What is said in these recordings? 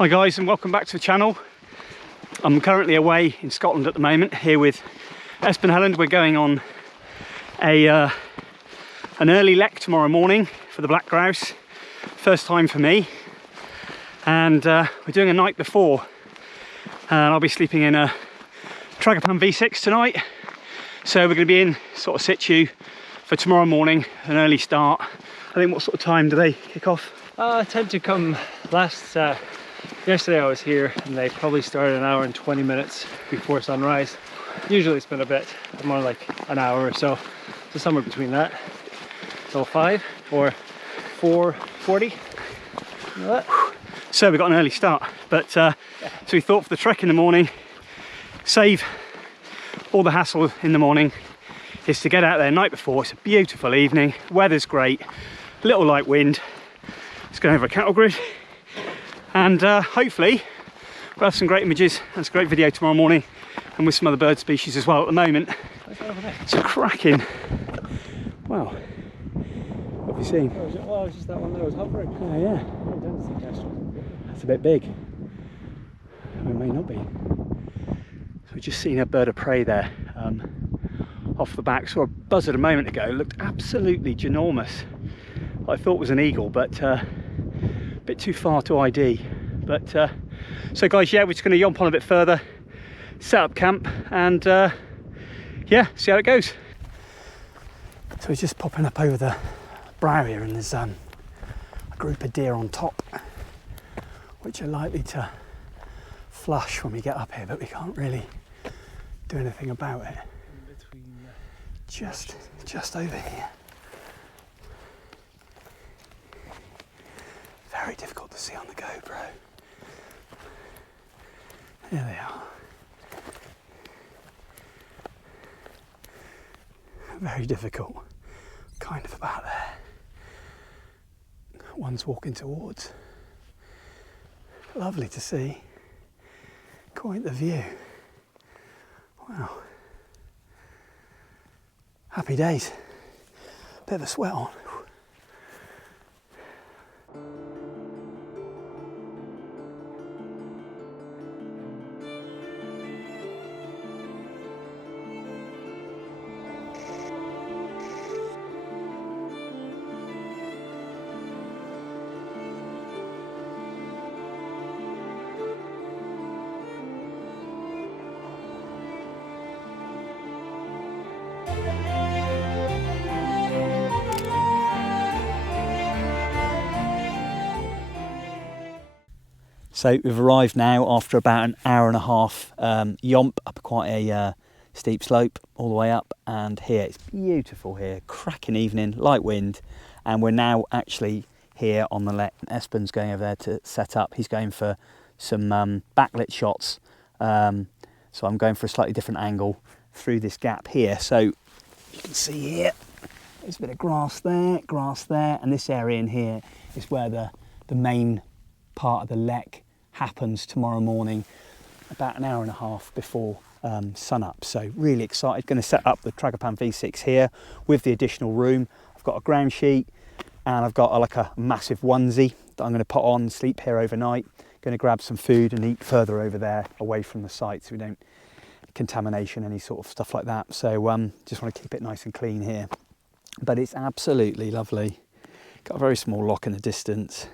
Hi guys, and welcome back to the channel. I'm currently away in Scotland at the moment, here with Espen Helland. We're going on an early lek tomorrow morning for the black grouse. First time for me, and we're doing a night before, and I'll be sleeping in a Tragopan V6 tonight. So we're going to be in sort of situ for tomorrow morning, an early start. I think, what sort of time do they kick off? I tend to come yesterday I was here and they probably started an hour and 20 minutes before sunrise. Usually it's been a bit more like an hour or so, so somewhere between that. So 5 or 4:40. So we've got an early start, but so we thought for the trek in the morning, save all the hassle in the morning, is to get out there night before. It's a beautiful evening, weather's great, little light wind. It's going over a cattle grid, and hopefully we'll have some great images and some great video tomorrow morning, and with some other bird species as well. At the moment it's a cracking, wow, what have you seen? Well, it was just that one that was hovering. Oh yeah, that's a bit big. It may not be. So we've just seen a bird of prey there, off the back. Saw a buzzard a moment ago, looked absolutely ginormous. I thought was an eagle, but a bit too far to ID. But so guys, yeah, we're just going to yomp on a bit further, set up camp, and yeah, see how it goes. So we're just popping up over the brow here, and there's a group of deer on top, which are likely to flush when we get up here, but we can't really do anything about it. Just over here. Very difficult to see on the GoPro. There they are. Very difficult. Kind of about there. One's walking towards. Lovely to see. Quite the view. Wow. Happy days. Bit of a sweat on. So we've arrived now after about an hour and a half yomp up quite a steep slope all the way up, and here it's beautiful here, cracking evening, light wind, and we're now actually here on the lek. Espen's going over there to set up. He's going for some backlit shots, so I'm going for a slightly different angle through this gap here. So you can see here there's a bit of grass there, and this area in here is where the main part of the lek happens tomorrow morning, about an hour and a half before sun up. So really excited. Going to set up the Tragopan V6 here with the additional room. I've got a ground sheet, and I've got like a massive onesie that I'm going to put on, sleep here overnight. Going to grab some food and eat further over there away from the site, so we don't contamination, any sort of stuff like that. So just want to keep it nice and clean here, but it's absolutely lovely. Got a very small lock in the distance.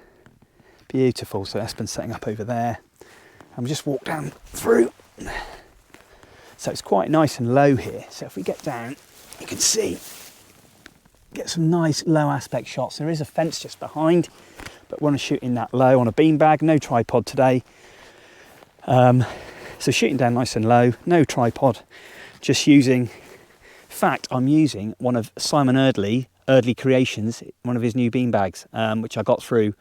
Beautiful. So Espen's setting up over there, and we just walk down through. So it's quite nice and low here. So if we get down, you can see, get some nice low aspect shots. There is a fence just behind, but want to shoot in that low on a beanbag. No tripod today. So shooting down nice and low, no tripod, just using, in fact, I'm using one of Simon EARDLEY Creations, one of his new beanbags, which I got through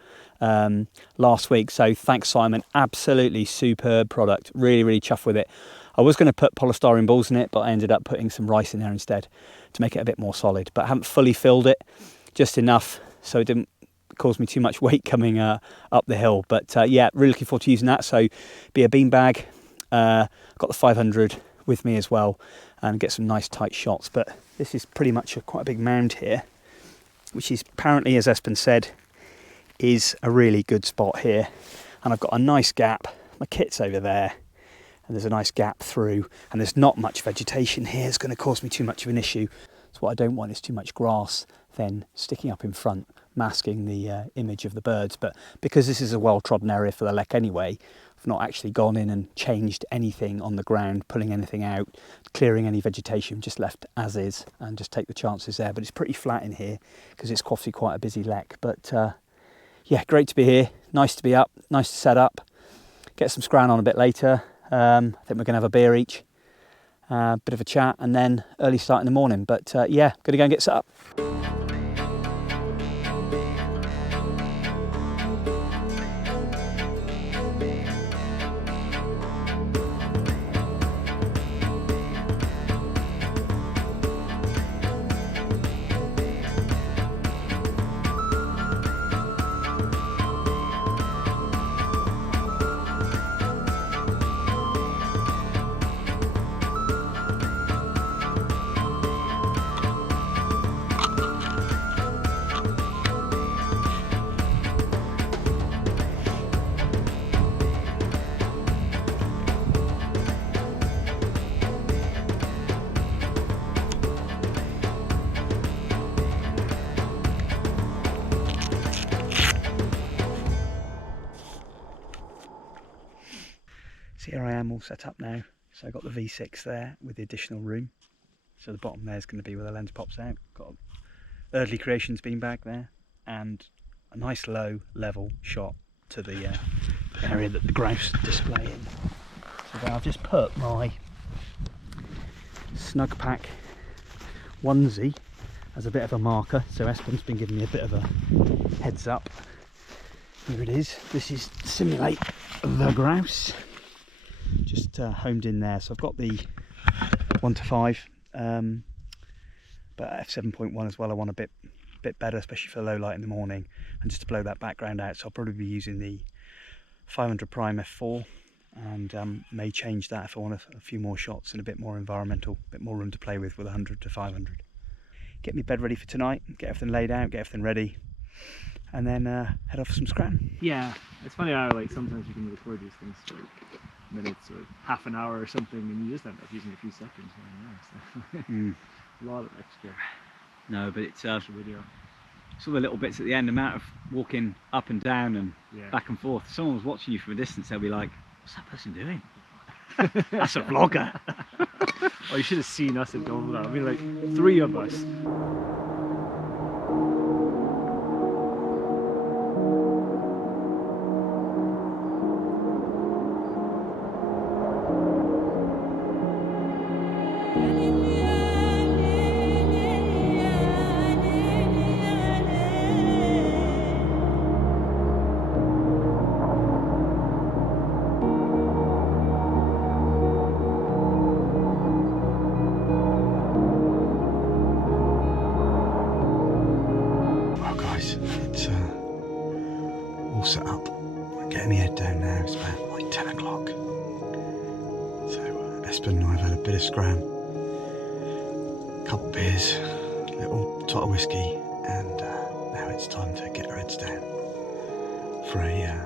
last week. So thanks, Simon. Absolutely superb product. Really chuffed with it. I was going to put polystyrene balls in it, but I ended up putting some rice in there instead to make it a bit more solid. But I haven't fully filled it, just enough so it didn't cause me too much weight coming up the hill. But yeah, really looking forward to using that. So be a beanbag. Got the 500 with me as well, and get some nice tight shots. But this is pretty much quite a big mound here, which is apparently, as Espen said, is a really good spot here. and I've got a nice gap. My kit's over there, and there's a nice gap through, and there's not much vegetation here. It's going to cause me too much of an issue. So what I don't want is too much grass then sticking up in front, masking the image of the birds. But because this is a well-trodden area for the Lek anyway, I've not actually gone in and changed anything on the ground, pulling anything out, clearing any vegetation, just left as is, and just take the chances there. But it's pretty flat in here because it's obviously quite a busy Lek. But yeah, great to be here. Nice to be up, nice to set up, get some scran on a bit later. I think we're going to have a beer each, bit of a chat, and then early start in the morning. But yeah, going to go and get set up. So here I am all set up now. So I've got the V6 there with the additional room. So the bottom there is going to be where the lens pops out. Got EARDLEY Creations beanbag there, and a nice low level shot to the area that the grouse display in. So there I've just put my Snug Pack onesie as a bit of a marker. So Espen's been giving me a bit of a heads up. Here it is. This is Simulate the Grouse. Just homed in there. So I've got the 1:5, but f7.1 as well. I want a bit better, especially for low light in the morning, and just to blow that background out. So I'll probably be using the 500 prime f4, and may change that if I want a few more shots and a bit more environmental, a bit more room to play with 100 to 500. Get my bed ready for tonight, get everything laid out, get everything ready, and then head off for some scran. Yeah, it's funny how like sometimes you can record these things for minutes or half an hour or something, and you just end up using a few seconds. A lot of extra. No, but it's video. Some of the little bits at the end, amount of walking up and down and back and forth. If someone was watching you from a distance, they'll be like, "What's that person doing?" That's a vlogger. Oh, you should have seen us at Dover. I mean, like 3 of us. Set up, getting my head down now. It's about like 10 o'clock. So Espen and I have had a bit of scram, a couple of beers, a little tot of whiskey, and now it's time to get our heads down for a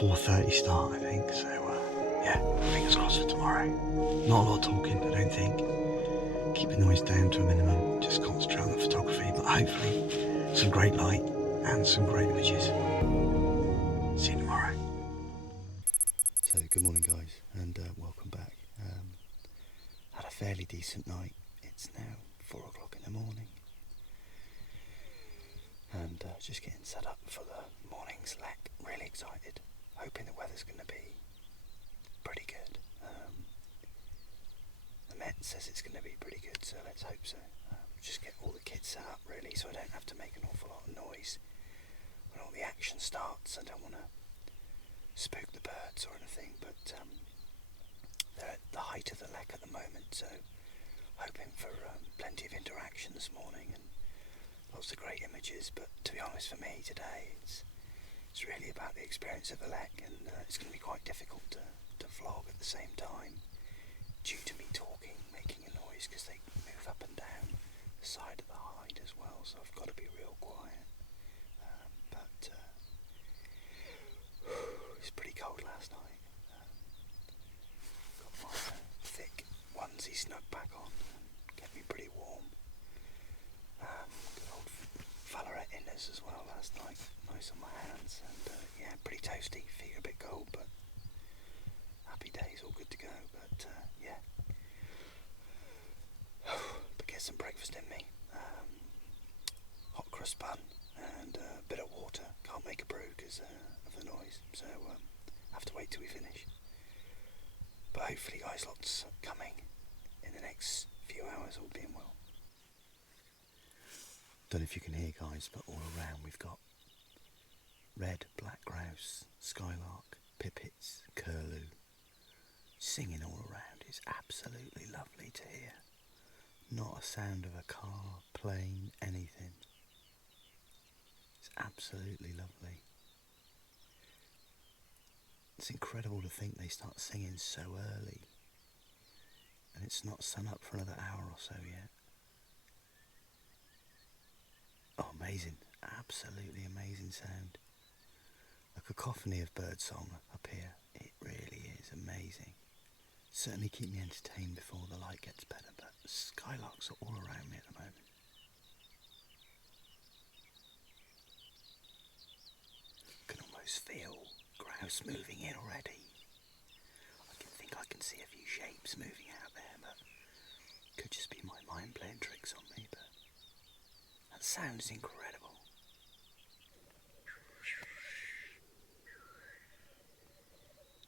4:30 start, I think. So yeah, fingers crossed for tomorrow. Not a lot of talking, I don't think. Keep the noise down to a minimum, just concentrate on the photography, but hopefully some great light and some great images. See you tomorrow. So good morning guys, and welcome back. Had a fairly decent night. It's now 4 o'clock in the morning, and just getting set up for the morning's Lek. Really excited, hoping the weather's going to be pretty good. The Met says it's going to be pretty good, so let's hope so. Just get all the kids set up really, so I don't have to make an awful lot of noise when all the action starts. I don't want to spook the birds or anything, but they're at the height of the Lek at the moment, so hoping for plenty of interaction this morning and lots of great images. But to be honest, for me today, it's really about the experience of the Lek, and it's going to be quite difficult to vlog at the same time due to me talking, making a noise, because they move up and down the side of the hide as well, so I've got to be real quiet. But pretty cold last night. Got my thick onesie snug back on, kept me pretty warm. Good old Valorette inners as well last night, nice on my hands, and yeah, pretty toasty, feet are a bit cold, but happy days, all good to go. But yeah, but get some breakfast in me. Hot crust bun and a bit of water. Can't make a brew because of the noise, so have to wait till we finish. But hopefully guys, lots coming in the next few hours, all being well. Don't know if you can hear guys, but all around we've got red, black grouse, skylark, pipits, curlew, singing all around. It's absolutely lovely to hear. Not a sound of a car, plane, anything. It's absolutely lovely. It's incredible to think they start singing so early, and it's not sun up for another hour or so yet. Oh, amazing, absolutely amazing sound. A cacophony of birdsong up here, it really is amazing. Certainly keep me entertained before the light gets better, but skylarks are all around me at the moment. Can almost feel grouse moving in already. I can see a few shapes moving out there, but could just be my mind playing tricks on me, but that sounds incredible.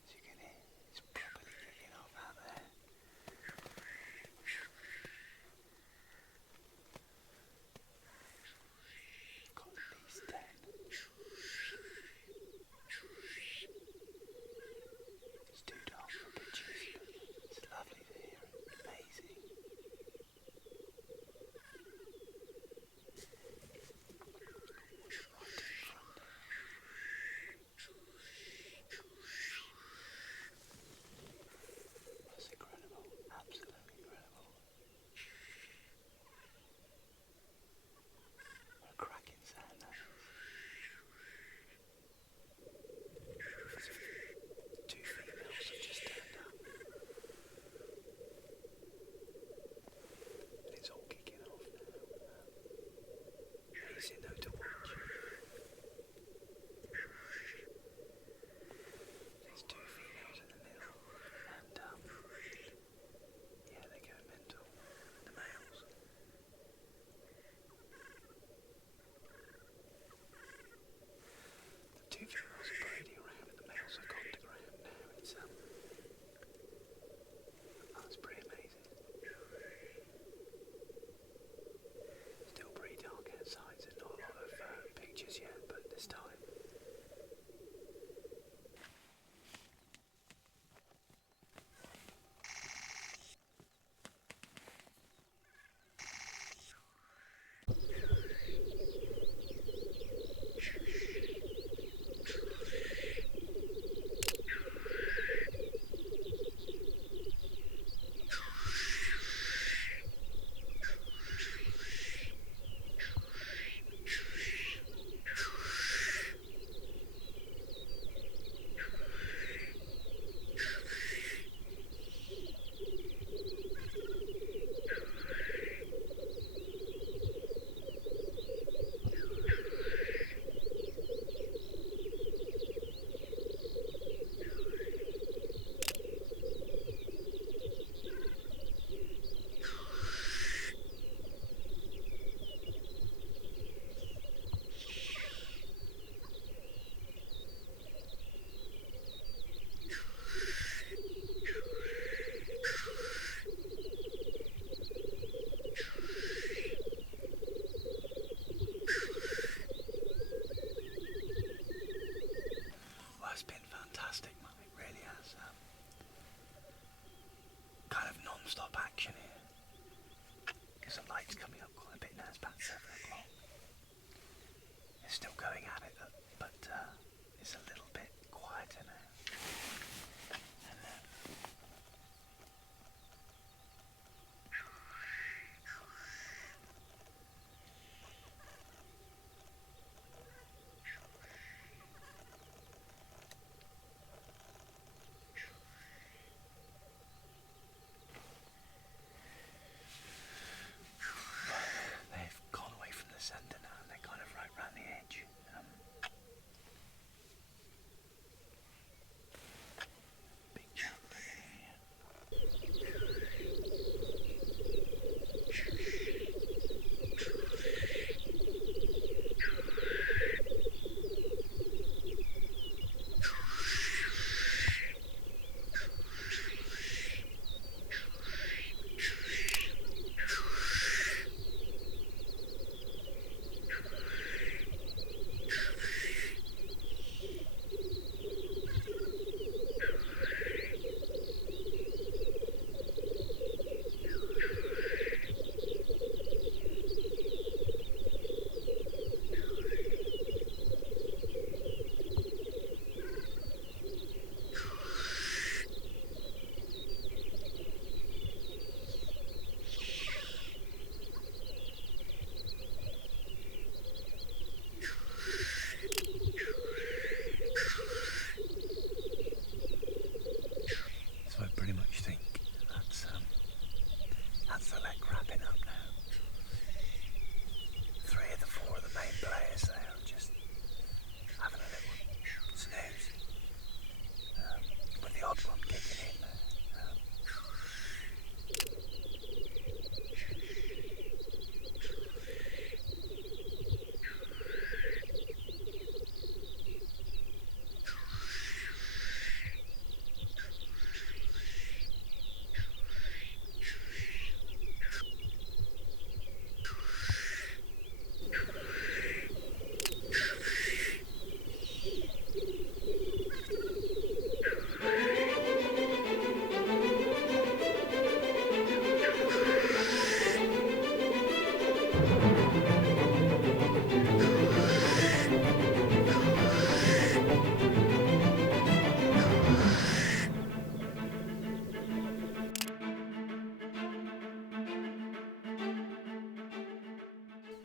As you can hear, it's properly kicking off out there. Got at least 10. It's too dark for pictures, but it's lovely to hear it. Amazing.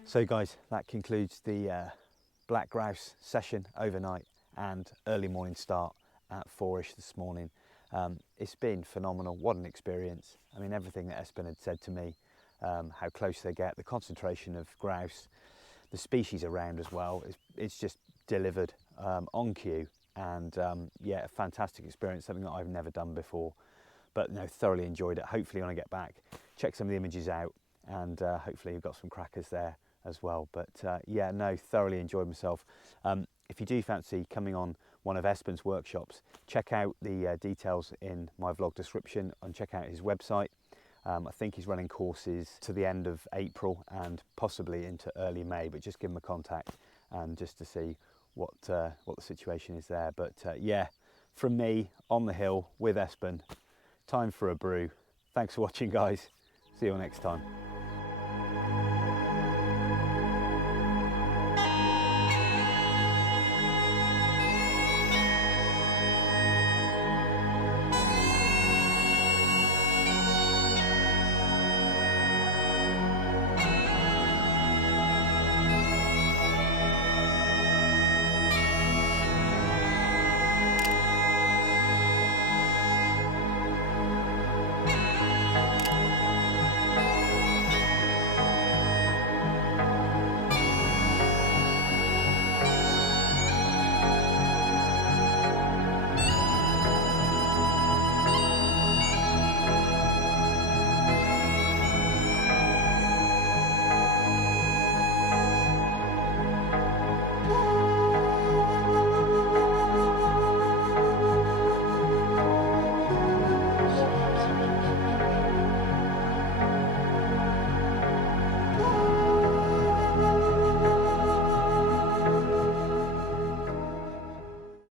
So guys, that concludes the black grouse session overnight and early morning start at 4ish this morning. It's been phenomenal. What an experience. I mean, everything that Espen had said to me, how close they get, the concentration of grouse, the species around as well, it's just delivered on cue. And yeah, a fantastic experience, something that I've never done before, but no, thoroughly enjoyed it. Hopefully when I get back, check some of the images out, and hopefully you've got some crackers there as well. But yeah, no, thoroughly enjoyed myself. If you do fancy coming on one of Espen's workshops, check out the details in my vlog description and check out his website. I think he's running courses to the end of April and possibly into early May, but just give him a contact and just to see what the situation is there. But yeah, from me on the hill with Espen, time for a brew. Thanks for watching, guys. See you all next time.